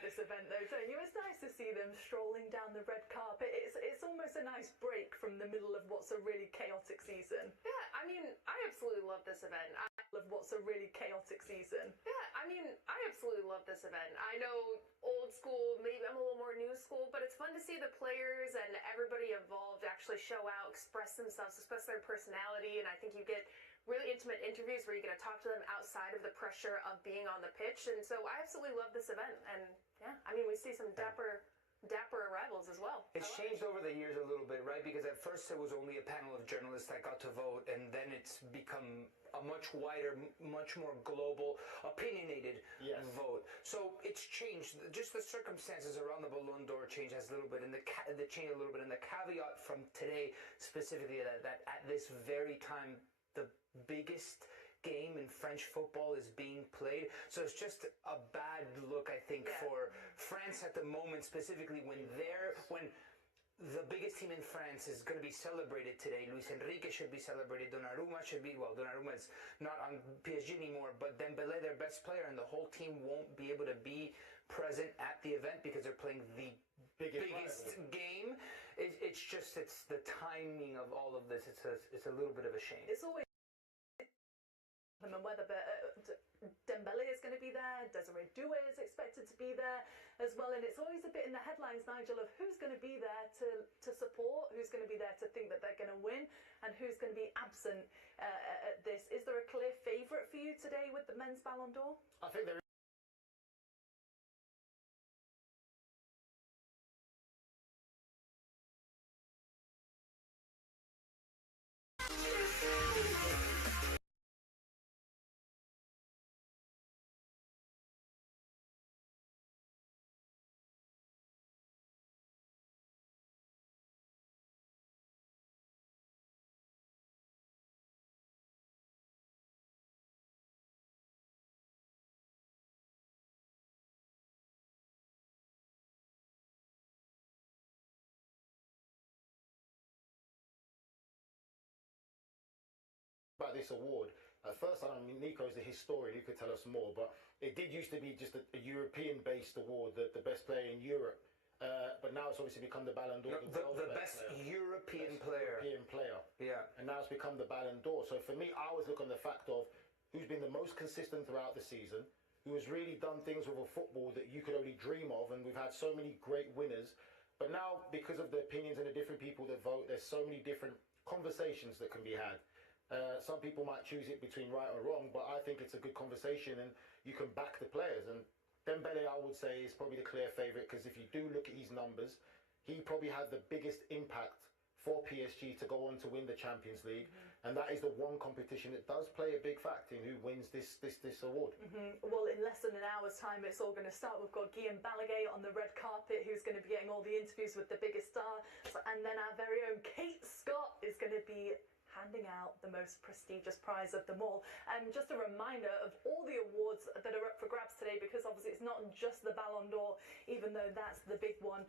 this event, though, don't you? It's nice to see them strolling down the red carpet. It's almost a nice break from the middle of what's a really chaotic season. Yeah, I mean, I absolutely love this event. Of what's a really chaotic season. Yeah, I mean, I absolutely love this event. I know old school, maybe I'm a little more new school, but it's fun to see the players and everybody involved actually show out, express themselves, express their personality, and I think you get really intimate interviews where you get to talk to them outside of the pressure of being on the pitch, and so I absolutely love this event, and yeah, I mean, we see some dapper arrivals as well. It's changed over the years a little bit, right? Because at first it was only a panel of journalists that got to vote, and then it's become a much wider, much more global, opinionated vote. So it's changed. Just the circumstances around the Ballon d'Or change has a little bit, and the change a little bit, and the caveat from today specifically that at this very time the biggest game in French football is being played. So it's just a bad look, I think, for France at the moment, specifically when the biggest team in France is going to be celebrated today. Luis Enrique should be celebrated. Donnarumma should be, well, Donnarumma is not on PSG anymore, but Dembélé, their best player, and the whole team won't be able to be present at the event because they're playing the biggest game. It's the timing of all of this. It's a little bit of a shame. It's always and whether Dembélé is going to be there, Desiree Doué is expected to be there as well, and it's always a bit in the headlines, Nigel, of who's going to be there to support, who's going to be there to think that they're going to win, and who's going to be absent at this. Is there a clear favourite for you today with the men's Ballon d'Or? I think there is. About this award. At first, I mean, Nico's the historian, he could tell us more, but it did used to be just a European-based award, the best player in Europe. But now it's obviously become the Ballon d'Or. The best European player. Yeah. And now it's become the Ballon d'Or. So for me, I always look on the fact of who's been the most consistent throughout the season, who has really done things with a football that you could only dream of, and we've had so many great winners. But now, because of the opinions and the different people that vote, there's so many different conversations that can be had. Some people might choose it between right or wrong, but I think it's a good conversation and you can back the players. And Dembélé, I would say, is probably the clear favourite because if you do look at his numbers, he probably had the biggest impact for PSG to go on to win the Champions League. And that is the one competition that does play a big fact in who wins this award. Well, in less than an hour's time, it's all going to start. We've got Guillaume Balaguer on the red carpet, who's going to be getting all the interviews with the biggest stars. And then our very own Kate Scott is going to be handing out the most prestigious prize of them all. And just a reminder of all the awards that are up for grabs today, because obviously it's not just the Ballon d'Or, even though that's the big one.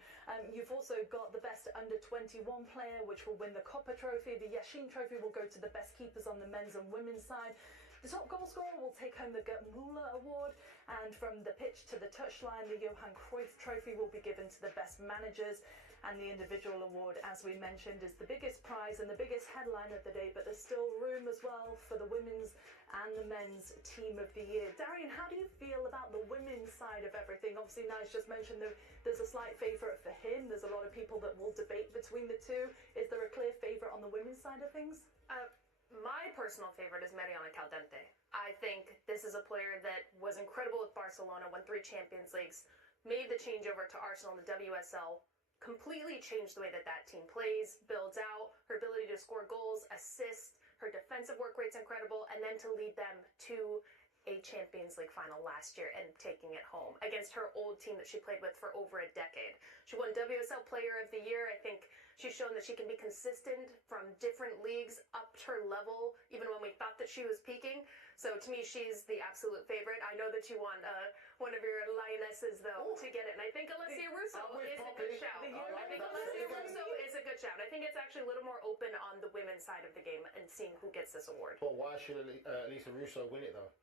You've also got the best under-21 player, which will win the Copper Trophy. The Yashin Trophy will go to the best keepers on the men's and women's side. The top goal scorer will take home the Gerd Müller Award, and from the pitch to the touchline, the Johan Cruyff Trophy will be given to the best managers. And the individual award, as we mentioned, is the biggest prize and the biggest headline of the day, but there's still room as well for the women's and the men's team of the year. Darian, how do you feel about the women's side of everything? Obviously, Nige just mentioned that there's a slight favourite for him. There's a lot of people that will debate between the two. Is there a clear favourite on the women's side of things? My personal favorite is Mariana Caldente. I think this is a player that was incredible with Barcelona, won 3 Champions Leagues, made the changeover to Arsenal in the WSL, completely changed the way that team plays, builds out, her ability to score goals, assist, her defensive work rate's incredible, and then to lead them to a Champions League final last year and taking it home against her old team that she played with for over a decade. She won WSL Player of the Year. I think she's shown that she can be consistent from different leagues up to her level, even when we thought that she was peaking. So to me, she's the absolute favorite. I know that you want one of your lionesses, though, to get it. And I think Alessia Russo is a good shout. I think Alessia Russo is a good shout. I think it's actually a little more open on the women's side of the game and seeing who gets this award. But why should Alessia Russo win it, though?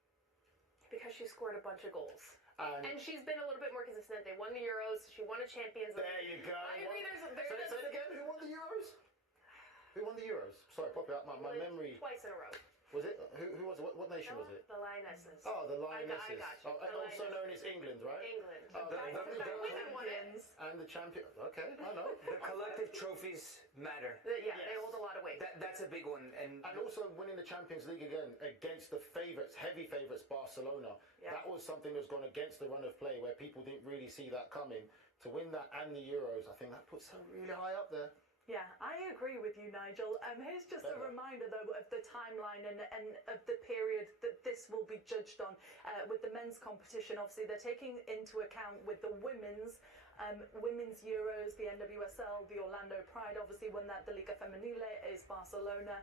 because she scored a bunch of goals. And she's been a little bit more consistent. They won the Euros. She won a Champions League. there you go. I agree. Say it again. Who won the Euros? Who won the Euros? Sorry, pop it up. My memory. Twice in a row. Was it? Who was it? What nation was it? The Lionesses. Oh, the Lionesses. I got you. Also known as England, right? England. Oh, The women won it. and the champion. Okay, I know. The collective trophies matter. Yeah, they hold a lot of weight. That's a big one. And also winning the Champions League again against the favourites, heavy favourites, Barcelona. Yeah. That was something that's gone against the run of play where people didn't really see that coming. To win that and the Euros, I think that puts her really high up there. Yeah, I agree with you, Nigel. Here's just a reminder, though, of the timeline and of the period that this will be judged on. With the men's competition, obviously, they're taking into account with the women's Euros, the NWSL, the Orlando Pride obviously won that, the Liga Femenile is Barcelona.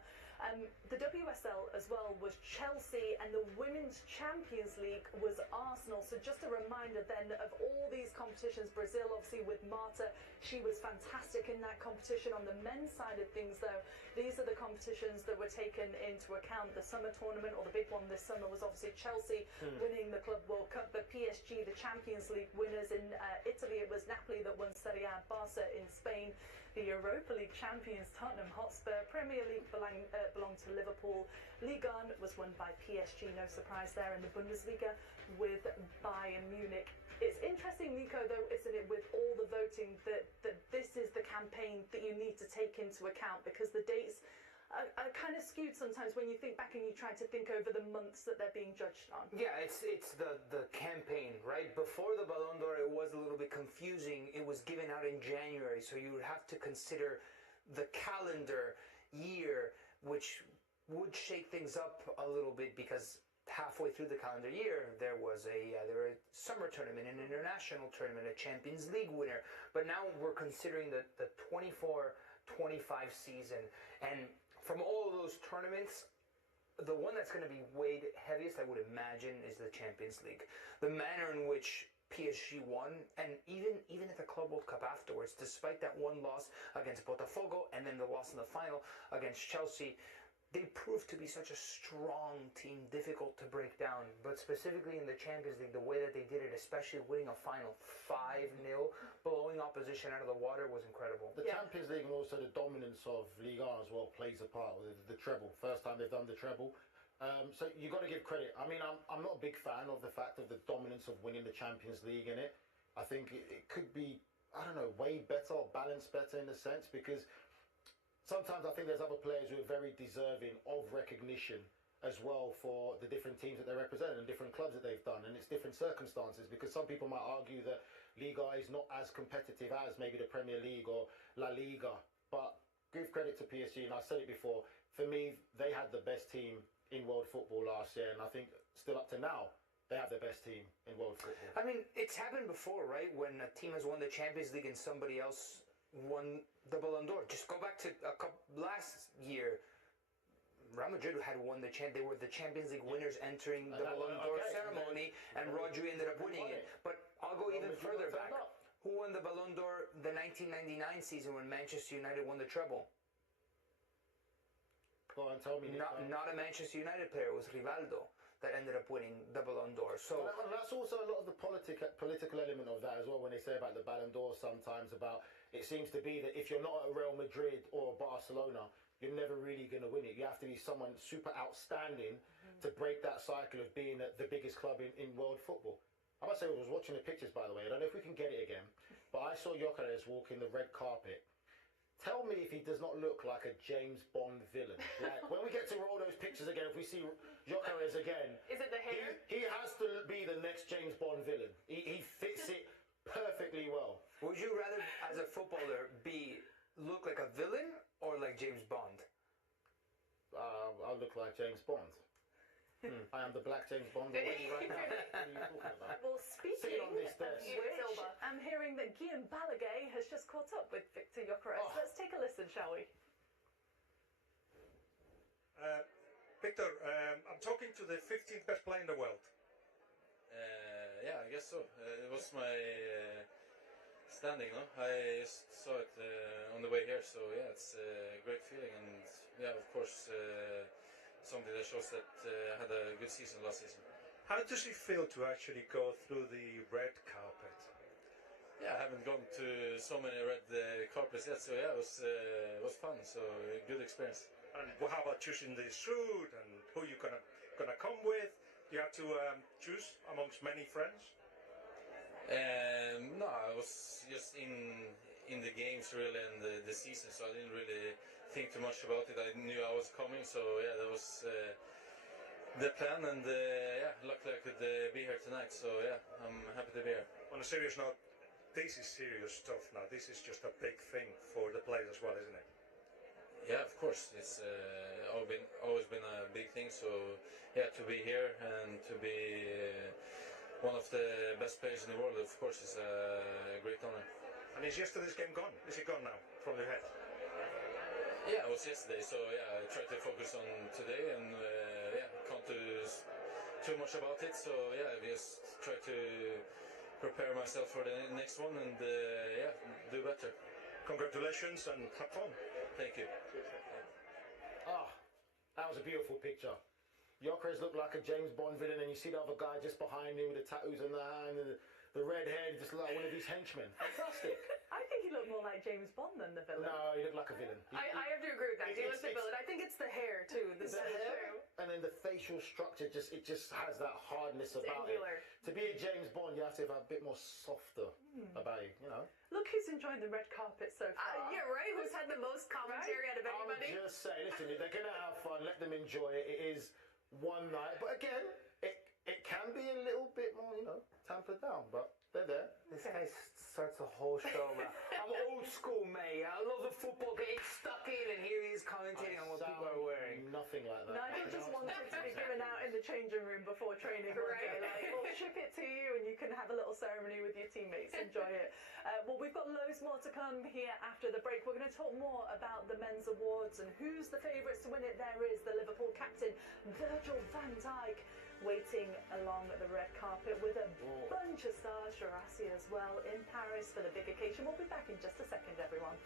The WSL as well was Chelsea, and the Women's Champions League was Arsenal. So just a reminder then of all these competitions. Brazil, obviously, with Marta, she was fantastic in that competition. On the men's side of things, though, these are the competitions that were taken into account. The summer tournament, or the big one this summer, was obviously Chelsea winning the Club World Cup, but PSG, the Champions League winners. In Italy, it was Napoli that won Serie A, Barca in Spain. The Europa League champions, Tottenham Hotspur. Premier League belonged to Liverpool. Ligue 1 was won by PSG, no surprise there, in the Bundesliga with Bayern Munich. It's interesting, Nico, though, isn't it, with all the voting, that this is the campaign that you need to take into account, because the dates are kind of skewed sometimes when you think back and you try to think over the months that they're being judged on. Yeah, it's the campaign, right? Before the Ballon d'Or, it was a little bit confusing. It was given out in January, so you would have to consider the calendar year, which would shake things up a little bit, because halfway through the calendar year there was a summer tournament, an international tournament, a Champions League winner. But now we're considering the 24-25 season, and from all of those tournaments, the one that's going to be weighed heaviest, I would imagine, is the Champions League. The manner in which PSG won, and even at the Club World Cup afterwards, despite that one loss against Botafogo and then the loss in the final against Chelsea, they proved to be such a strong team, difficult to break down. But specifically in the Champions League, the way that they did it, especially winning a final 5-0, blowing opposition out of the water, was incredible. The Champions League and also the dominance of Ligue 1 as well plays a part with the treble. First time they've done the treble. So you got to give credit. I mean, I'm not a big fan of the fact of the dominance of winning the Champions League in it. I think it could be, I don't know, way better or balanced better in a sense, because sometimes I think there's other players who are very deserving of recognition as well for the different teams that they represent and different clubs that they've done, and it's different circumstances, because some people might argue that Liga is not as competitive as maybe the Premier League or La Liga, but give credit to PSG, and I said it before, for me, they had the best team in world football last year, and I think still up to now, they have the best team in world football. I mean, it's happened before, right? When a team has won the Champions League and somebody else won the Ballon d'Or. Just go back to last year. Real Madrid had won the they were the Champions League winners entering the Ballon d'Or ceremony, and Rodri ended up winning it. But I'll go even further back. Who won the Ballon d'Or the 1999 season when Manchester United won the treble? Go on, tell me. Not a Manchester United player. It was Rivaldo that ended up winning the Ballon d'Or. So that's also a lot of the political element of that as well, when they say about the Ballon d'Or sometimes, about it seems to be that if you're not at Real Madrid or Barcelona, you're never really going to win it. You have to be someone super outstanding to break that cycle of being at the biggest club in world football. I must say, I was watching the pictures, by the way. I don't know if we can get it again, but I saw Gyökeres walking the red carpet. Tell me if he does not look like a James Bond villain. Like, when we get to all those pictures again, if we see Gyökeres again, is it the hair? He has to be the next James Bond villain. He fits it perfectly well. Would you rather, as a footballer, look like a villain or like James Bond? I'll look like James Bond. I am the black James Bond already right now. What are you talking about? Well, speaking on this desk. of which, I'm hearing that Guillaume Balaguer has just caught up with Victor Gyökeres. Let's take a listen, shall we? Victor, I'm talking to the 15th best player in the world. Yeah, I guess so. It was my standing, no? I just saw it on the way here, so yeah, it's a great feeling, and yeah, of course, something that shows that I had a good season last season. How does it feel to actually go through the red carpet? Yeah, I haven't gone to so many red carpets yet, so yeah, it was fun. So good experience. And how about choosing the suit and who you're gonna come with? You have to choose amongst many friends. No, I was just in the games really and the season, so I didn't really think too much about it. I knew I was coming, so yeah, that was the plan, and yeah, luckily I could be here tonight. So yeah, I'm happy to be here. On a serious note, this is serious stuff now. This is just a big thing for the players as well, isn't it? Yeah, of course. It's always been a big thing. So yeah, to be here and to be one of the best players in the world, of course, is a great honor. And is yesterday's game gone? Is it gone now from your head? Yeah, it was yesterday. So yeah, I tried to focus on today, and yeah, can't do too much about it. So yeah, I just try to prepare myself for the next one, and yeah, do better. Congratulations and have fun. Thank you. Ah, that was a beautiful picture. Gyökeres looked like a James Bond villain, and you see the other guy just behind him with the tattoos on the hand and the red hair, just like one of these henchmen. Fantastic. I think he looked more like James Bond than the villain. No, he looked like a villain. I have to agree with that. He looks the villain. I think it's the hair too. The hair and then the facial structure just has that hardness about angular. it. To be a James Bond, you have to have a bit more softer about you, you know. Look who's enjoying the red carpet so far. Yeah, right. Who's had the most commentary out of anybody? I'll just say, listen, they're gonna have fun. Let them enjoy it. It is one night, but again, it can be a little bit more, you know, tampered down, but they're there. This guy starts the whole show about, I'm old school, mate. I love the football, getting stuck in, and here he is commentating on what people are wearing. Nothing like that. Nigel just wanted to be given out in the changing room before training one day. Like, we'll ship it to you and you can have a little ceremony with your teammates. Enjoy it. Well, we've got loads more to come here after the break. We're going to talk more about the men's awards and who's the favourites to win it. There is the Liverpool captain, Virgil van Dijk, waiting along the red carpet with a bunch of stars, Shirasi as well, in Paris for the big occasion. We'll be back in just a second, everyone.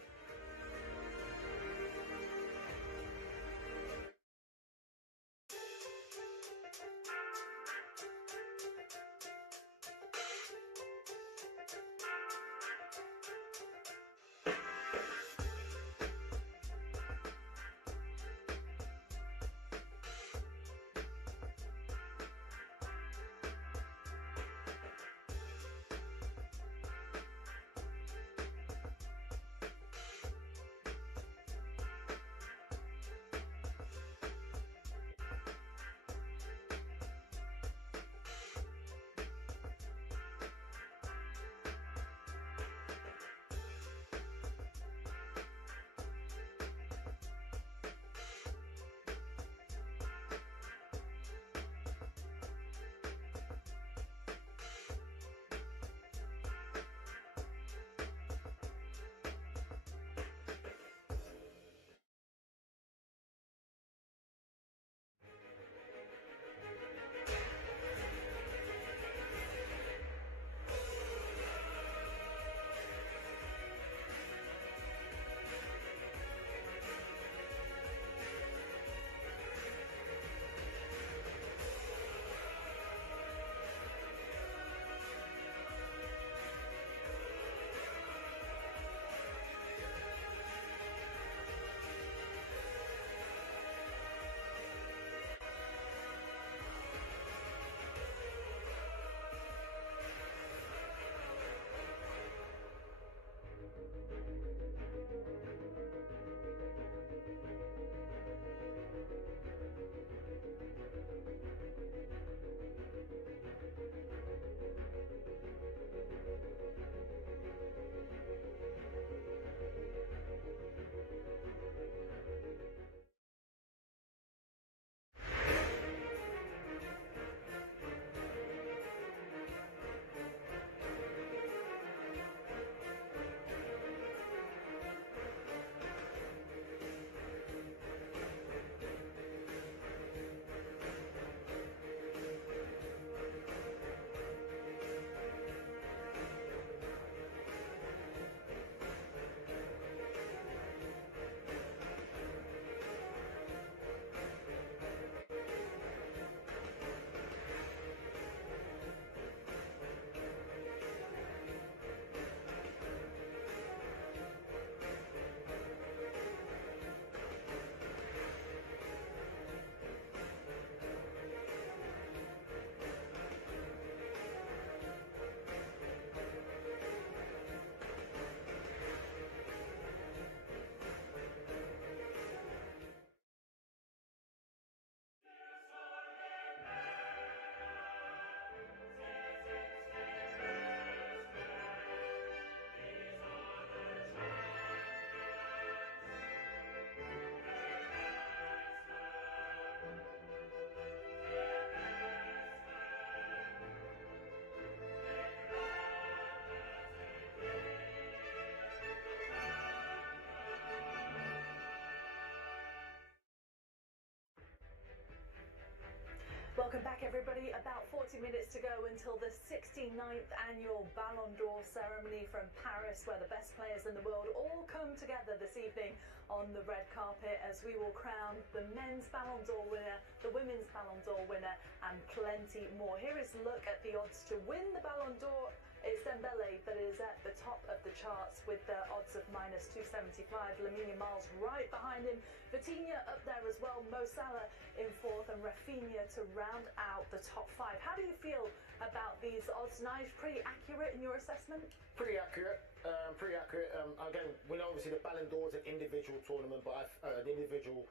Welcome back, everybody. About 40 minutes to go until the 69th annual Ballon d'Or ceremony from Paris, where the best players in the world all come together this evening on the red carpet as we will crown the men's Ballon d'Or winner, the women's Ballon d'Or winner, and plenty more. Here is a look at the odds to win the Ballon d'Or. It's Dembele that is at the top of the charts with the odds of -275. Lamine Yamal's right behind him. Vitinha up there as well. Mo Salah in fourth, and Rafinha to round out the top five. How do you feel about these odds, Nige? Pretty accurate in your assessment? Pretty accurate. Again, we know obviously the Ballon d'Or is an individual tournament, but an individual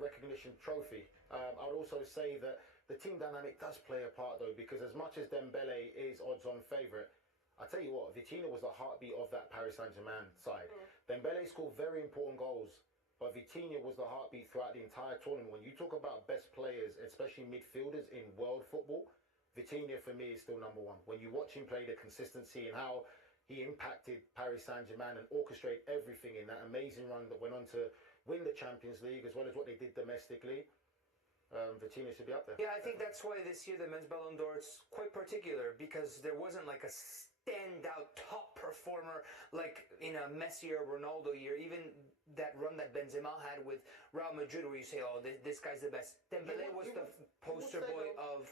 recognition trophy. I would also say that the team dynamic does play a part, though, because as much as Dembele is odds-on favourite, I tell you what, Vitinha was the heartbeat of that Paris Saint-Germain side. Dembele scored very important goals, but Vitinha was the heartbeat throughout the entire tournament. When you talk about best players, especially midfielders in world football, Vitinha for me is still number one. When you watch him play, the consistency and how he impacted Paris Saint-Germain and orchestrated everything in that amazing run that went on to win the Champions League, as well as what they did domestically. Vitinha should be up there. Yeah, I think that's why this year the men's Ballon d'Or is quite particular, because there wasn't like a standout top performer like in a Messi or Ronaldo year. Even that run that Benzema had with Real Madrid, where you say, "Oh, this guy's the best." Dembele was the poster boy of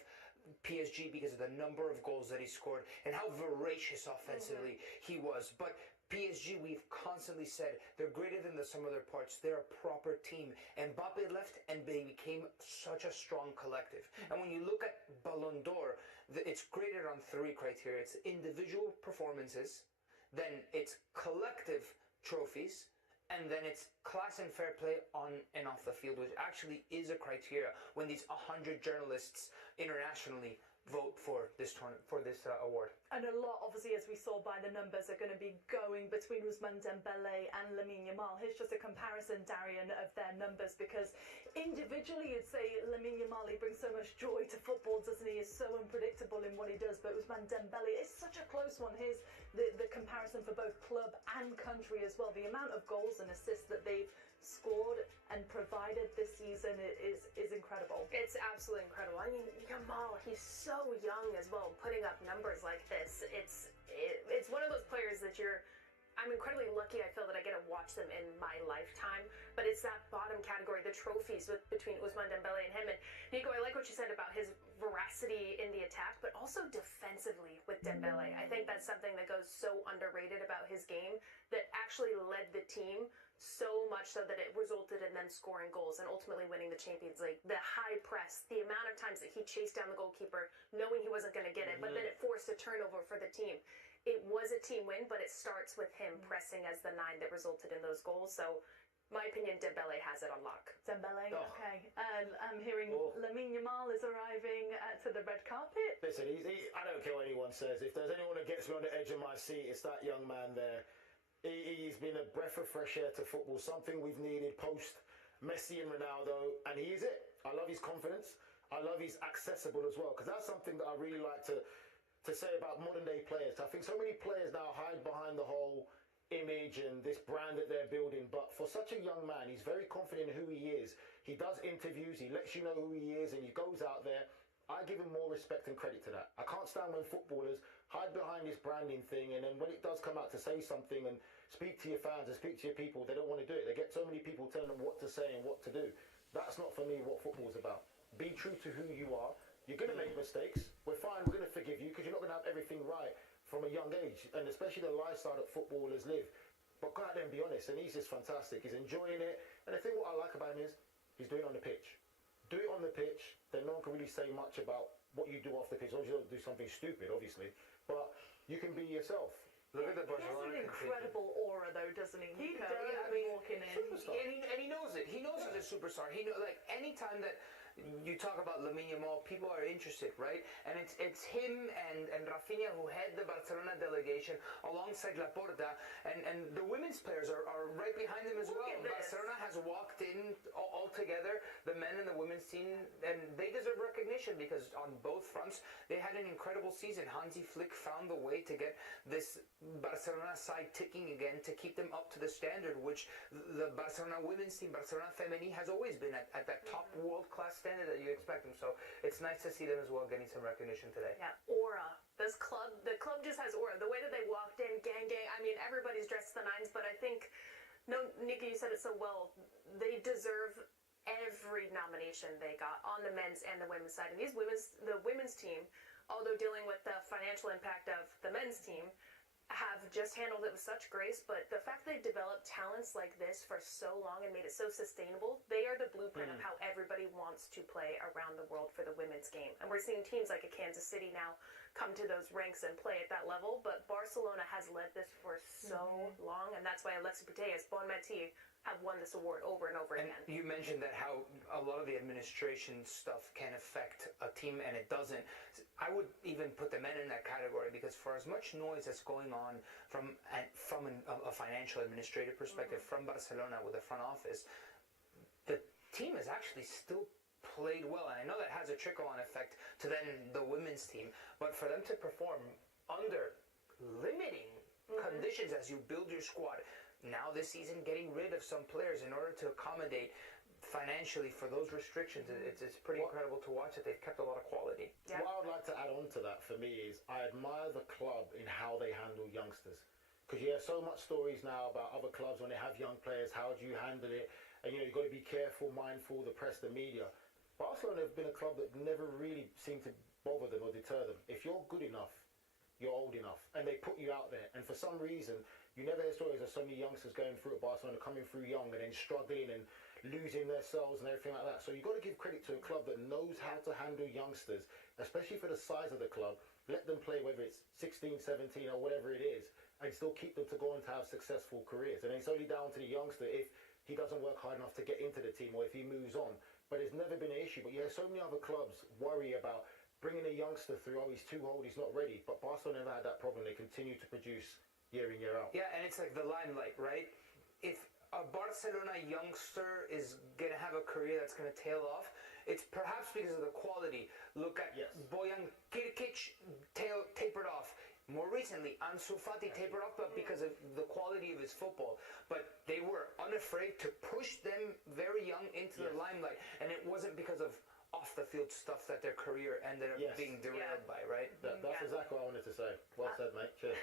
PSG because of the number of goals that he scored and how voracious offensively he was. But PSG, we've constantly said, they're greater than the sum of their parts. They're a proper team. And Mbappe left and they became such a strong collective. And when you look at Ballon d'Or, it's graded on three criteria. It's individual performances, then it's collective trophies, and then it's class and fair play on and off the field, which actually is a criteria when these 100 journalists internationally vote for this tournament, for this award. And a lot, obviously, as we saw by the numbers, are going to be going between Ousmane Dembele and Lamine Yamal. Here's just a comparison, Darian, of their numbers, because individually you'd say Lamine Yamal, he brings so much joy to football, doesn't he? He's so unpredictable in what he does. But Ousmane Dembele is such a close one. Here's the comparison for both club and country as well. The amount of goals and assists that they've scored and provided this season is incredible. It's absolutely incredible. I mean, Yamal, he's so young as well, putting up numbers like this. It's one of those players that I'm incredibly lucky. I feel that I get to watch them in my lifetime, but it's that bottom category, the trophies between Ousmane Dembele and him. And Nico, I like what you said about his veracity in the attack, but also defensively with Dembele. I think that's something that goes so underrated about his game, that actually led the team so much so that it resulted in them scoring goals and ultimately winning the Champions League. The high press, the amount of times that he chased down the goalkeeper, knowing he wasn't going to get it, but then it forced a turnover for the team. It was a team win, but it starts with him pressing as the 9 that resulted in those goals. So, my opinion, Dembele has it on lock. Dembele, okay. I'm hearing Lamine Yamal is arriving to the red carpet. Listen, I don't care what anyone says. If there's anyone that gets me on the edge of my seat, it's that young man there. He's been a breath of fresh air to football, something we've needed post Messi and Ronaldo, and he is it. I love his confidence. I love he's accessible as well, because that's something that I really like to say about modern day players. I think so many players now hide behind the whole image and this brand that they're building, but for such a young man, he's very confident in who he is. He does interviews, he lets you know who he is, and he goes out there. I give him more respect and credit to that. I can't stand when footballers hide behind this branding thing, and then when it does come out to say something and speak to your fans and speak to your people, they don't want to do it. They get so many people telling them what to say and what to do. That's not for me what football's about. Be true to who you are. You're going to make mistakes. We're fine. We're going to forgive you because you're not going to have everything right from a young age, and especially the lifestyle that footballers live. But go out there and be honest, and he's just fantastic. He's enjoying it. And the thing what I like about him is he's doing it on the pitch. Do it on the pitch, then no one can really say much about what you do off the pitch. Obviously, you don't do something stupid, obviously, but you can be yourself. Look at the Barcelona. He has an incredible aura, though, doesn't he? He Nico? does. I mean, walking in, and he knows it. He knows he's a superstar. He knows, like, anytime that you talk about Lamine Yamal, people are interested, right? And it's him and Rafinha who head the Barcelona delegation alongside Laporta, and the women's players are right behind them as well. Barcelona has walked in all together, the men and the women's team, and they deserve recognition because on both fronts they had an incredible season. Hansi Flick found the way to get this Barcelona side ticking again, to keep them up to the standard which the Barcelona women's team, Barcelona Femení, has always been at that top world-class standard that you expect them. So it's nice to see them as well getting some recognition today. Yeah, aura. The club just has aura. The way that they walked in, gang. I mean, everybody's dressed to the nines, but I think, no, Nikki, you said it so well. They deserve every nomination they got on the men's and the women's side. And the women's team, although dealing with the financial impact of the men's team, have just handled it with such grace. But the fact they've developed talents like this for so long and made it so sustainable, they are the blueprint of how everybody wants to play around the world for the women's game. And we're seeing teams like a Kansas City now come to those ranks and play at that level. But Barcelona has led this for so long, and that's why Alexis Putellas, Bon Metier, have won this award over and over again. You mentioned that how a lot of the administration stuff can affect a team, and it doesn't. I would even put the men in that category because for as much noise that's going on from a financial administrative perspective from Barcelona with the front office, the team has actually still played well. And I know that has a trickle-on effect to then the women's team, but for them to perform under limiting conditions as you build your squad, now this season getting rid of some players in order to accommodate financially for those restrictions, it's pretty incredible to watch that they've kept a lot of quality. Yeah. What I would like to add on to that for me is I admire the club in how they handle youngsters. Because you hear so much stories now about other clubs when they have young players, how do you handle it? And you've got to be careful, mindful, the press, the media. Barcelona have been a club that never really seemed to bother them or deter them. If you're good enough, you're old enough, and they put you out there. And for some reason, you never hear stories of so many youngsters going through at Barcelona, coming through young and then struggling and losing themselves and everything like that. So you've got to give credit to a club that knows how to handle youngsters, especially for the size of the club. Let them play, whether it's 16, 17 or whatever it is, and still keep them to go on to have successful careers. And it's only down to the youngster if he doesn't work hard enough to get into the team or if he moves on. But it's never been an issue. But yeah, so many other clubs worry about bringing a youngster through, oh, he's too old, he's not ready. But Barcelona never had that problem. They continue to produce year in, year out. Yeah, and it's like the limelight, right? If a Barcelona youngster is going to have a career that's going to tail off, it's perhaps because of the quality. Look at Bojan Kirkic tapered off. More recently, Ansu Fati tapered off, but because of the quality of his football. But they were unafraid to push them very young into the limelight. And it wasn't because of off-the-field stuff that their career ended up being derailed by, right? That's exactly what I wanted to say. Well said, mate. Cheers.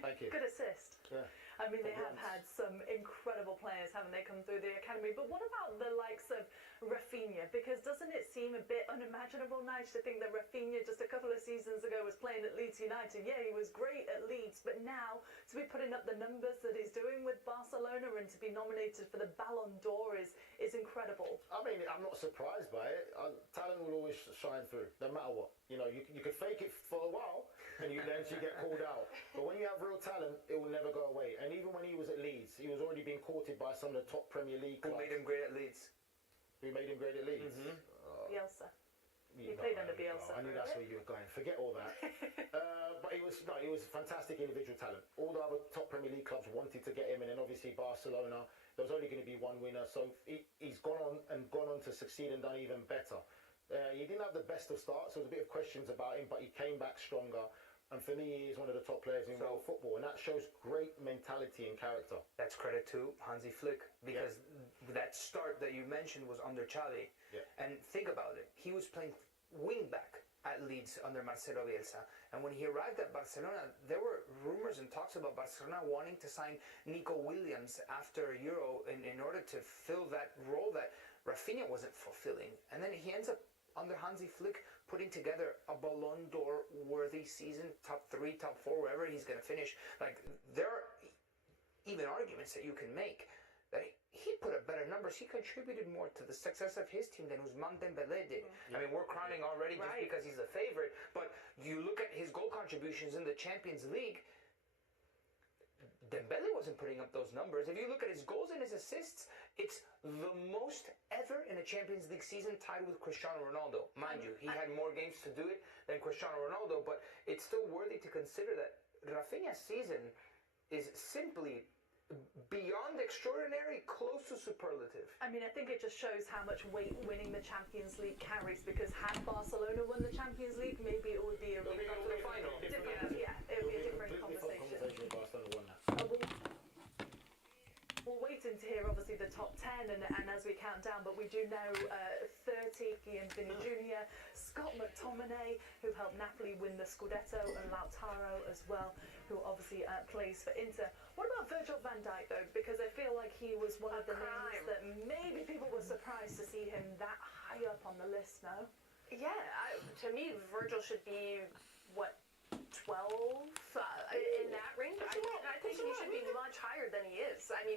Thank you. Good assist. Yeah. I mean, they have had some incredible players, haven't they, come through the academy? But what about the likes of Rafinha? Because doesn't it seem a bit unimaginable, Nige, to think that Rafinha just a couple of seasons ago was playing at Leeds United? Yeah, he was great at Leeds, but now to be putting up the numbers that he's doing with Barcelona and to be nominated for the Ballon d'Or is incredible. I mean, I'm not surprised by it. Talent will always shine through, no matter what. You know, you could fake it for a while, and you then get called out. But when you have real talent, it will never go away. And even when he was at Leeds, he was already being courted by some of the top Premier League clubs. Who made him great at Leeds? Who made him great at Leeds? Bielsa. He played under Bielsa. I knew that's where you were going. Forget all that. But he was a fantastic individual talent. All the other top Premier League clubs wanted to get him, and then obviously Barcelona, there was only going to be one winner. So he's gone on to succeed and done even better. He didn't have the best of starts. There was a bit of questions about him, but he came back stronger. And for me, he is one of the top players in world football, and that shows great mentality and character. That's credit to Hansi Flick, because that start that you mentioned was under Xavi. Yeah. And think about it. He was playing wing back at Leeds under Marcelo Bielsa. And when he arrived at Barcelona, there were rumors and talks about Barcelona wanting to sign Nico Williams after Euro in order to fill that role that Rafinha wasn't fulfilling. And then he ends up under Hansi Flick putting together a Ballon d'Or worthy season, top 3, top 4, wherever he's going to finish. Like, there are even arguments that you can make that he put up better numbers. He contributed more to the success of his team than Ousmane Dembélé did. I mean, we're crowning already just because he's the favorite, but you look at his goal contributions in the Champions League, Dembélé wasn't putting up those numbers. If you look at his goals and his assists, it's the most ever in a Champions League season, tied with Cristiano Ronaldo. Mind you, he had more games to do it than Cristiano Ronaldo, but it's still worthy to consider that Rafinha's season is simply beyond extraordinary, close to superlative. I mean, I think it just shows how much weight winning the Champions League carries, because had Barcelona won the Champions League, maybe it would be a Got to the final. it would be a different conversation. If Barcelona won that. We're waiting to hear, obviously, the top 10 and as we count down, but we do know 30, Guillaume Vini Jr., Scott McTominay, who helped Napoli win the Scudetto, and Lautaro as well, who obviously plays for Inter. What about Virgil van Dijk, though? Because I feel like he was one of the names that maybe people were surprised to see him that high up on the list, no? Yeah, to me, Virgil should be, what, 12 in that range? I think he should be much higher than he is. I mean,